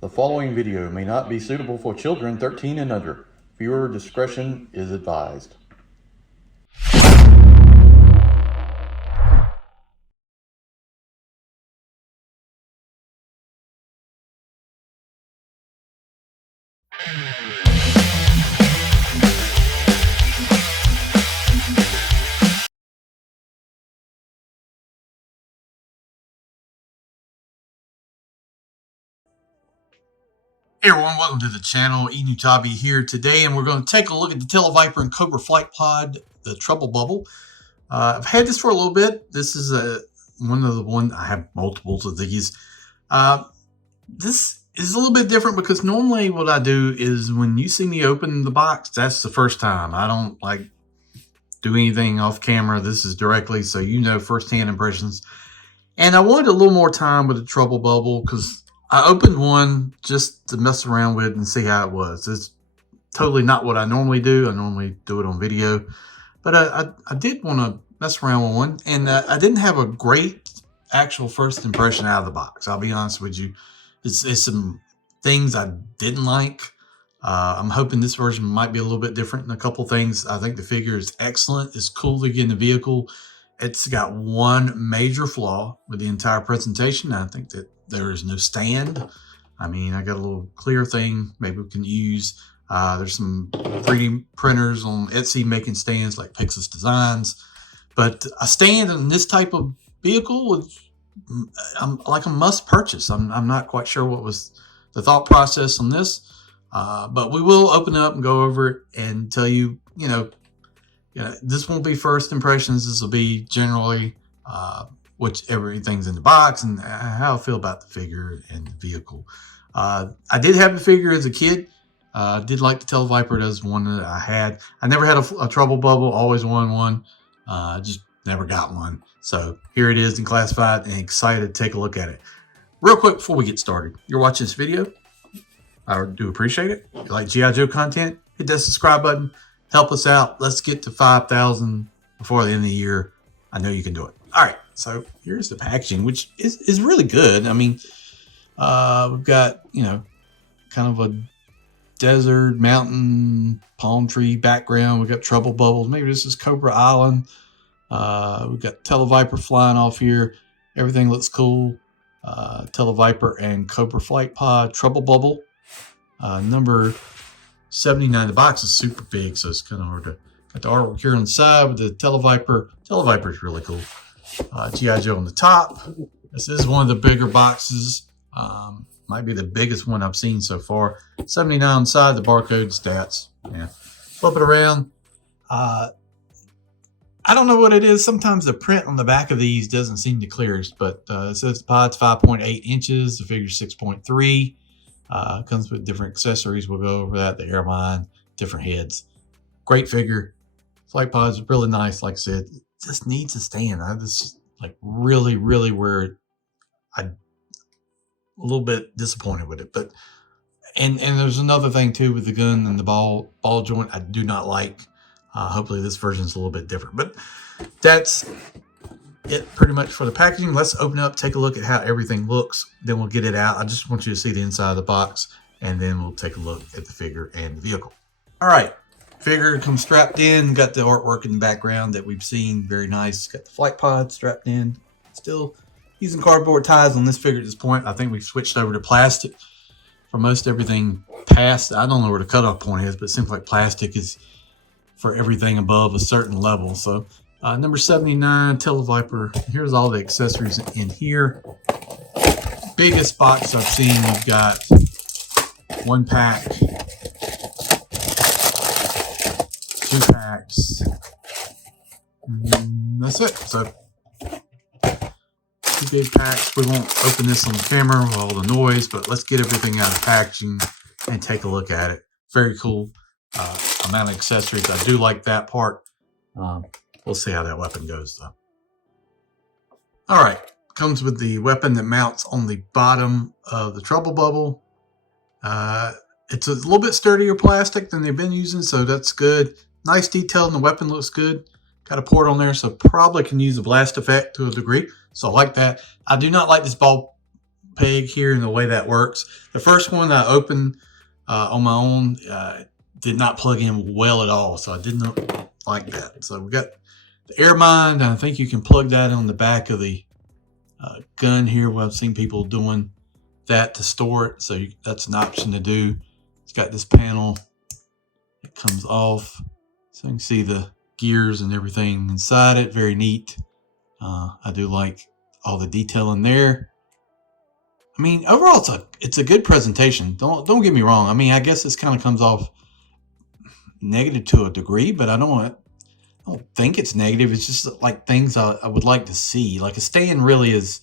The following video may not be suitable for children 13 and under. Viewer discretion is advised. Hey everyone, welcome to the channel. Enewtabie here today, and we're going to take a look at the Tele-Viper and Cobra flight pod, the Trubble bubble. I've had this for a little bit. This is one I have multiples of these. This is a little bit different because normally what I do is when you see me open the box, that's the first time. I don't like do anything off camera. This is directly so you know firsthand impressions. And I wanted a little more time with the Trubble bubble because I opened one just to mess around with and see how it was. It's totally not what I normally do. I normally do it on video. But I did want to mess around with one. And I didn't have a great actual first impression out of the box. I'll be honest with you. It's some things I didn't like. I'm hoping this version might be a little bit different in a couple things. I think the figure is excellent. It's cool to get in the vehicle. It's got one major flaw with the entire presentation. I think that there is no stand. I mean, I got a little clear thing maybe we can use. There's some 3D printers on Etsy making stands like Pixis Designs. But a stand in this type of vehicle is like a must purchase. I'm not quite sure what was the thought process on this. But we will open it up and go over it and tell you, this won't be first impressions. This will be generally everything's in the box and how I feel about the figure and the vehicle. I did have the figure as a kid. I did like the Tele-Viper. That's one that I had. I never had a Trubble bubble. Always wanted one. Just never got one. So here it is in classified and excited to take a look at it. Real quick before we get started, you're watching this video. I do appreciate it. If you like G.I. Joe content, hit that subscribe button. Help us out. Let's get to 5,000 before the end of the year. I know you can do it. All right. So here's the packaging, which is really good. I mean, we've got, kind of a desert, mountain, palm tree background. We've got Trubble bubbles. Maybe this is Cobra Island. We've got Tele-Viper flying off here. Everything looks cool. Tele-Viper and Cobra flight pod, Trubble bubble. Number 79. The box is super big, so it's kind of hard to got the artwork here on the side with the Tele-Viper. Tele-Viper is really cool. G.I. Joe on the top. This is one of the bigger boxes. Might be the biggest one I've seen so far. 79 on the side, the barcode stats. Yeah. Flip it around. I don't know what it is. Sometimes the print on the back of these doesn't seem the clearest, but it says the pod's 5.8 inches. The figure's 6.3. Comes with different accessories. We'll go over that. The airline, different heads. Great figure. Flight pod's really nice. Like I said, it just needs a stand. I just like really where I'm a little bit disappointed with it. But and there's another thing too with the gun and the ball joint. I do not like. Hopefully this version is a little bit different. But that's it pretty much for the packaging. Let's open up, take a look at how everything looks. Then we'll get it out. I just want you to see the inside of the box, and then we'll take a look at the figure and the vehicle. All right. Figure comes strapped in, got the artwork in the background that we've seen. Very nice. Got the flight pod strapped in. Still using cardboard ties on this figure at this point. I think we've switched over to plastic for most everything past. I don't know where the cutoff point is, but it seems like plastic is for everything above a certain level. So number 79, Tele-Viper. Here's all the accessories in here. Biggest box I've seen. We've got one pack. 2 packs. And that's it. So 2 big packs. We won't open this on the camera with all the noise, but let's get everything out of the packaging and take a look at it. Very cool amount of accessories. I do like that part. We'll see how that weapon goes though. All right. Comes with the weapon that mounts on the bottom of the Trubble bubble. It's a little bit sturdier plastic than they've been using, so that's good. Nice detail in the weapon, looks good. Got a port on there, so probably can use a blast effect to a degree. So I like that. I do not like this ball peg here and the way that works. The first one I opened on my own did not plug in well at all, so I didn't like that. So we got the Airmind. I think you can plug that on the back of the gun here. Well, I've seen people doing that to store it, so that's an option to do. It's got this panel. It comes off, so you can see the gears and everything inside it. Very neat. I do like all the detail in there. I mean, overall, it's a good presentation. Don't get me wrong. I mean, I guess this kind of comes off negative to a degree, but I don't think it's negative. It's just like things I would like to see. Like a stand really is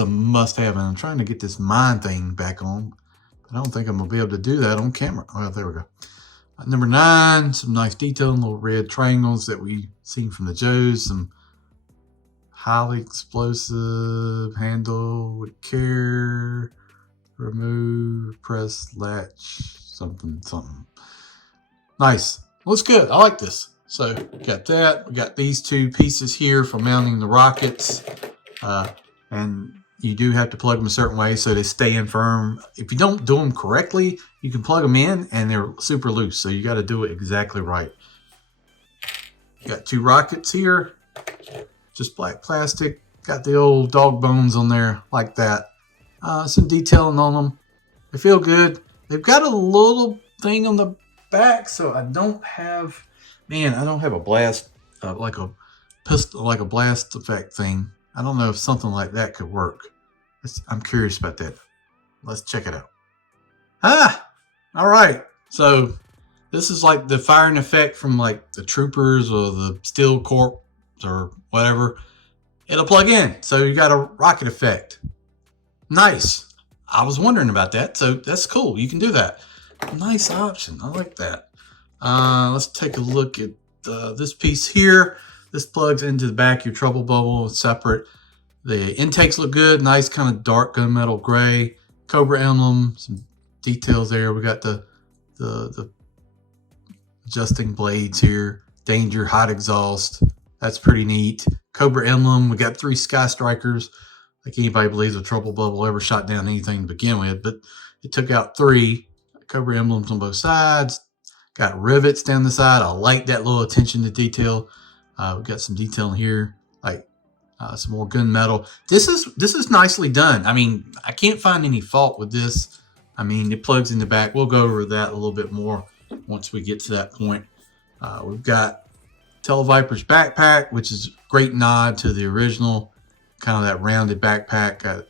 a must-have. And I'm trying to get this mine thing back on. I don't think I'm gonna be able to do that on camera. Oh, there we go. Number 9, some nice detail, little red triangles that we've seen from the Joes. Some highly explosive handle with care, remove, press, latch, something. Nice. Looks good. I like this. So got that. We got these 2 pieces here for mounting the rockets. And you do have to plug them a certain way so they stay in firm. If you don't do them correctly, you can plug them in and they're super loose. So you got to do it exactly right. You got 2 rockets here. Just black plastic. Got the old dog bones on there like that. Some detailing on them. They feel good. They've got a little thing on the back, so I don't have a blast like a pistol, like a blast effect thing. I don't know if something like that could work. I'm curious about that. Let's check it out. All right. So this is like the firing effect from like the Troopers or the Steel Corps or whatever. It'll plug in. So you got a rocket effect. Nice. I was wondering about that. So that's cool. You can do that. Nice option. I like that. Let's take a look at this piece here. This plugs into the back of your Trubble bubble. It's separate. The intakes look good. Nice kind of dark gunmetal gray. Cobra emblem. Some details there. We got the adjusting blades here. Danger, hot exhaust. That's pretty neat. Cobra emblem. We got 3 Sky Strikers. Like anybody believes a Trubble bubble ever shot down anything to begin with. But it took out 3. Cobra emblems on both sides. Got rivets down the side. I like that little attention to detail. We've got some detail here, like some more gunmetal. This is nicely done. I mean, I can't find any fault with this. I mean, it plugs in the back. We'll go over that a little bit more once we get to that point. We've got Tele-Viper's backpack, which is a great nod to the original, kind of that rounded backpack. Got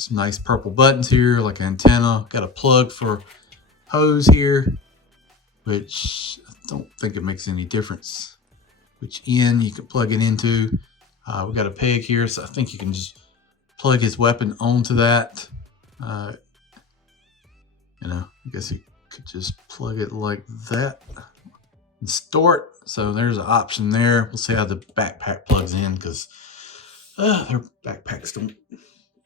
some nice purple buttons here, like an antenna. Got a plug for hose here, which I don't think it makes any difference which end you can plug it into. We got a peg here, so I think you can just plug his weapon onto that. I guess you could just plug it like that and store it. So there's an option there. We'll see how the backpack plugs in, because their backpacks don't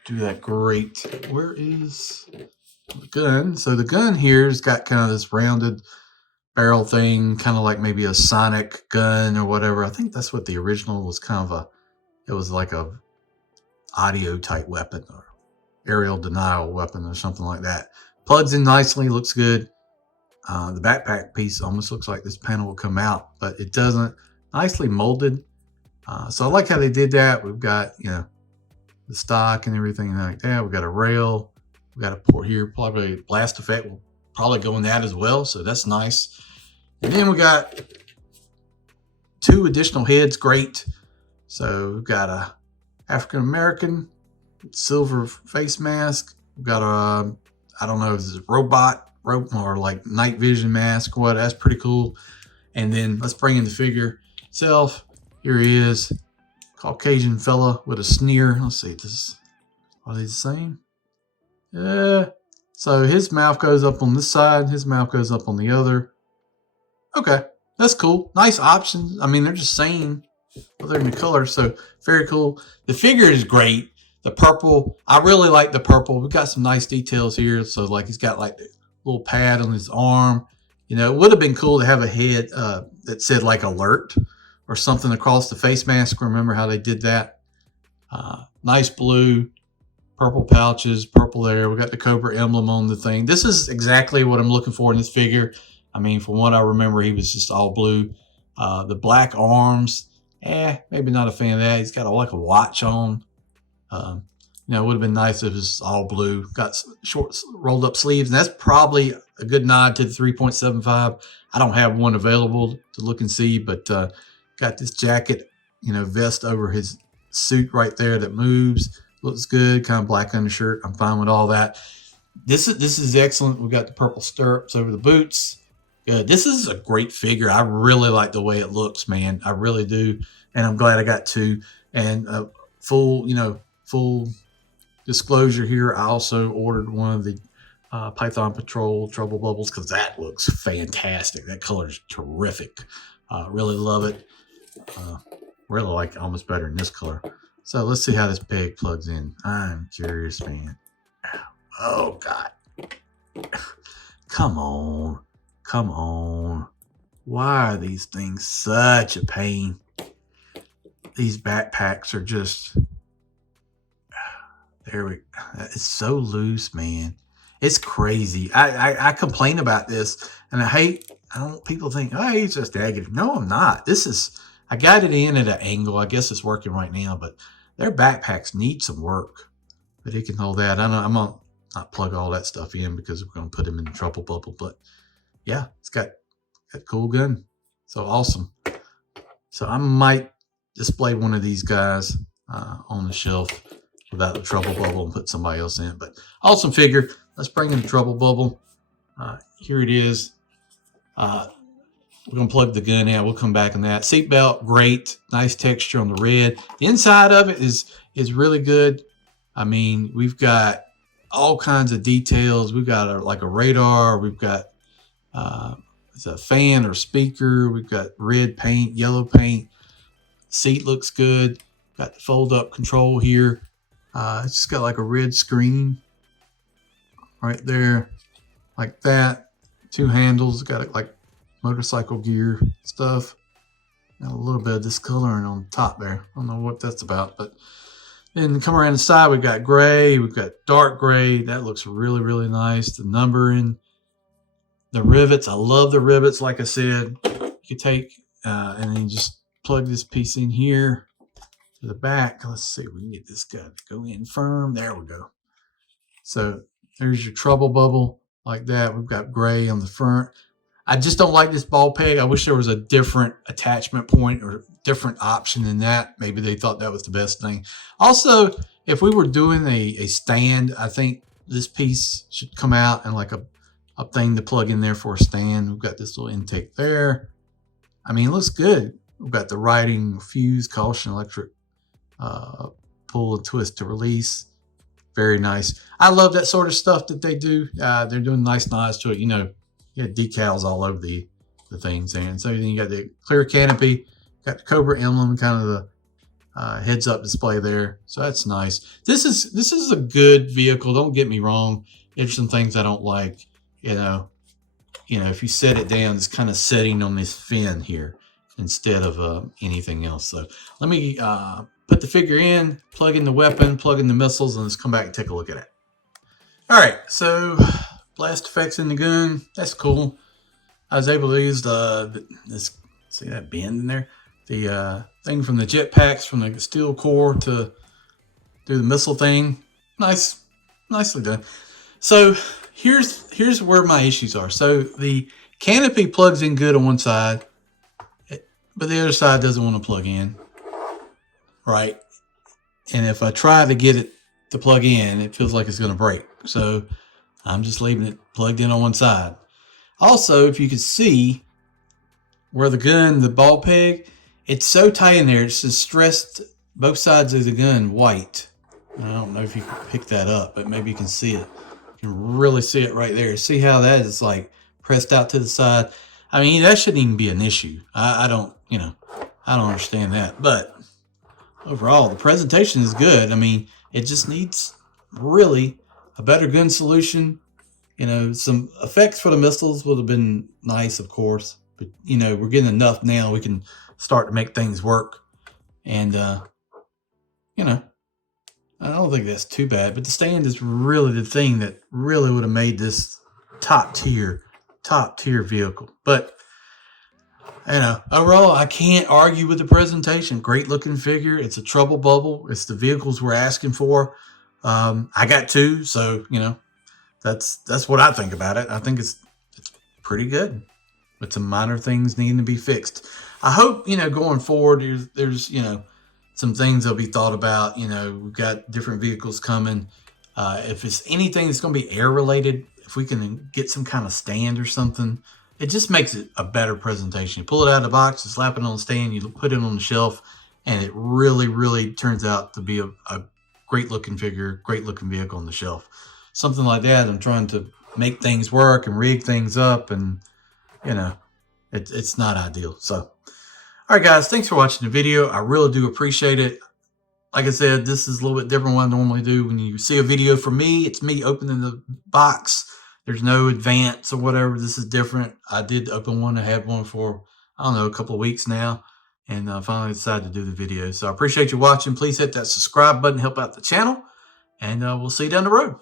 do that great. Where is the gun? So the gun here's got kind of this rounded barrel thing, kind of like maybe a sonic gun or whatever. I think that's what the original was, kind of it was like a audio type weapon or aerial denial weapon or something like that. Plugs in nicely, looks good. The backpack piece almost looks like this panel will come out, but it doesn't. Nicely molded. So I like how they did that. We've got, the stock and everything like that. We've got a rail. We've got a port here. Probably a blast effect will probably go in that as well. So that's nice. And then we got 2 additional heads. Great. So we've got a African-American silver face mask. We've got a, I don't know if it's a robot or like night vision mask. What? That's pretty cool. And then let's bring in the figure itself. Here he is. Caucasian fella with a sneer. Let's see. Are they the same? Yeah. So his mouth goes up on this side. His mouth goes up on the other. Okay. That's cool. Nice options. I mean, they're just saying other than the color. So very cool. The figure is great. The purple. I really like the purple. We've got some nice details here. So like he's got like the little pad on his arm. It would have been cool to have a head that said like alert or something across the face mask. Remember how they did that? Nice blue, purple pouches, purple there. We got the Cobra emblem on the thing. This is exactly what I'm looking for in this figure. I mean, from what I remember, he was just all blue. The black arms, maybe not a fan of that. He's got like a watch on. You know, it would have been nice if it was all blue. Got short rolled up sleeves, and that's probably a good nod to the 3.75. I don't have one available to look and see, but got this jacket, you know, vest over his suit right there that moves. Looks good, kind of black undershirt. I'm fine with all that. This is excellent. We got the purple stirrups over the boots. Good. This is a great figure. I really like the way it looks, man. I really do, and I'm glad I got two. And full disclosure here, I also ordered one of the Python Patrol Trubble Bubbles because that looks fantastic. That color is terrific. Really love it. Really like it almost better in this color. So let's see how this peg plugs in. I'm curious, man. Oh, God. Come on. Come on. Why are these things such a pain? These backpacks are just... There we go. It's so loose, man. It's crazy. I complain about this, and I don't want people to think, oh, he's just negative. No, I'm not. I got it in at an angle. I guess it's working right now, but their backpacks need some work. But it can hold that. I'm going to not plug all that stuff in because we're going to put them in the Trubble Bubble. But yeah, it's got a cool gun. So awesome. So I might display one of these guys on the shelf without the Trubble Bubble and put somebody else in it. But awesome figure. Let's bring in the Trubble Bubble. Here it is. We're going to plug the gun out. We'll come back on that. Seatbelt, great. Nice texture on the red. The inside of it is really good. I mean, we've got all kinds of details. We've got like a radar. We've got it's a fan or speaker. We've got red paint, yellow paint. Seat looks good. Got the fold-up control here. It's just got like a red screen right there, like that. Two handles. Got it like motorcycle gear stuff. Got a little bit of discoloring on the top there. I don't know what that's about, but then come around the side, we've got gray, we've got dark gray. That looks really, really nice. The numbering, the rivets. I love the rivets. Like I said, you can take and then you just plug this piece in here to the back. Let's see if we can get this guy to go in firm. There we go. So there's your Trubble Bubble like that. We've got gray on the front. I just don't like this ball peg. I wish there was a different attachment point or different option than that. Maybe they thought that was the best thing. Also, if we were doing a stand, I think this piece should come out and like a thing to plug in there for a stand. We've got this little intake there. I mean, it looks good. We've got the writing, fuse, caution, electric, pull and twist to release. Very nice. I love that sort of stuff that they do. They're doing nice nods to it. You know, you got decals all over the things there. And so then you got the clear canopy, got the Cobra emblem, kind of the heads up display there. So that's nice. This is a good vehicle. Don't get me wrong. There's some things I don't like. You know, if you set it down, it's kind of setting on this fin here instead of anything else. So let me put the figure in, plug in the weapon, plug in the missiles, and let's come back and take a look at it. All right, so blast effects in the gun. That's cool. I was able to use this, see that bend in there? The thing from the jetpacks from the steel core to do the missile thing. Nicely done. So here's where my issues are. So the canopy plugs in good on one side, but the other side doesn't want to plug in, right? And if I try to get it to plug in, it feels like it's going to break. So I'm just leaving it plugged in on one side. Also, if you can see where the gun, the ball peg, it's so tight in there. It's just stressed both sides of the gun white. I don't know if you can pick that up, but maybe you can see it. You can really see it right there. See how that is like pressed out to the side? I mean, that shouldn't even be an issue. I don't understand that. But overall, the presentation is good. I mean, it just needs really a better gun solution. You know, some effects for the missiles would have been nice, of course. But, you know, we're getting enough now. We can start to make things work. And, you know, I don't think that's too bad, but the stand is really the thing that really would have made this top tier vehicle. But you know, overall, I can't argue with the presentation. Great looking figure. It's a Trubble bubble. It's the vehicles we're asking for. I got two, so you know, that's what I think about it. I think it's pretty good, with some minor things needing to be fixed. I hope, you know, going forward, there's you know, some things that'll be thought about. You know, we've got different vehicles coming. If it's anything that's going to be air related, if we can get some kind of stand or something, it just makes it a better presentation. You pull it out of the box, you slap it on the stand, you put it on the shelf, and it really, really turns out to be a great looking figure, great looking vehicle on the shelf. Something like that, I'm trying to make things work and rig things up, and you know, it's not ideal. So, all right, guys, thanks for watching the video. I really do appreciate it. Like I said, this is a little bit different than what I normally do. When you see a video from me, it's me opening the box. There's no advance or whatever. This is different. I did open one. I had one for, I don't know, a couple of weeks now, and finally decided to do the video. So I appreciate you watching. Please hit that subscribe button, help out the channel, and we'll see you down the road.